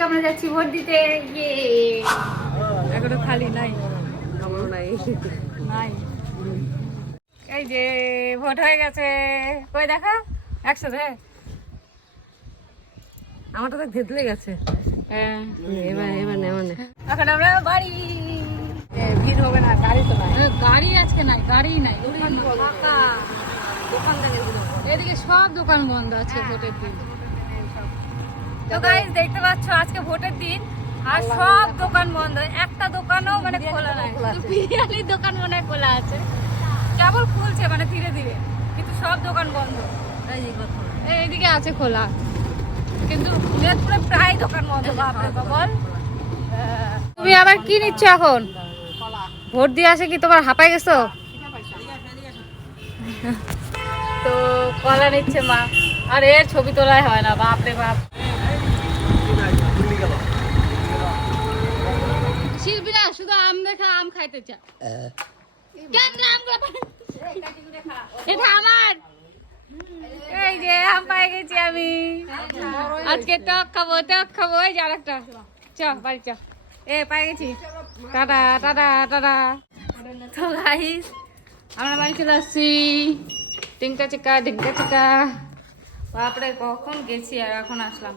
আজকে আমরা যাচ্ছি ভোট দিতে। এখনো খালি নাই, নাই। এই যে ভোট হয়ে গেছে, কই দেখা একসাথে। আমারটা তো ধেতলে গেছে। হ্যাঁ, এবার নেই। এখন আমরা বাড়ি। ভিড় হবে না, গাড়ি তো নাই। গাড়ি আজকে নাই, গাড়ি নাই, ফাঁকা। এদিকে সব দোকান বন্ধ আছে ভোটের দিন। তো গাইস দেখতে পাচ্ছ আজকে ভোটের দিন আর সব দোকান বন্ধ, একটা দোকানও মানে খোলা নাই। বিরিয়ানির দোকান মনে হয় খোলা আছে, কেবল খুলছে মানে ধীরে ধীরে, কিন্তু সব দোকান বন্ধ। এইদিকে আছে খোলা, কিন্তু পুরো প্রায় দোকান বন্ধ। বাপরে বাপ, বল। তুমি আবার কি নিচ্ছ এখন? ভোট দিয়ে আসে কি তোমার হাঁপাই গেছো? তো কলা নিচ্ছে মা, আর এর ছবি তোলাই হয় না, বাপরে বাপ। শিল্পী না শুধু আম দেখা আম খাইতে চায়। এটা আমার, এই যে আম পাই গেছি আমি আজকে। টক খাবো, টক খাবো। এই যে আরেকটা, চ বাড়ি চ। এ পাই গেছি, টাটা টাটা টাটা। তো গাইস আমরা বাড়ি চলে আসছি। টিঙ্কা চিকা ঢিঙ্কা চিকা, বাপরে কখন গেছি আর এখন আসলাম।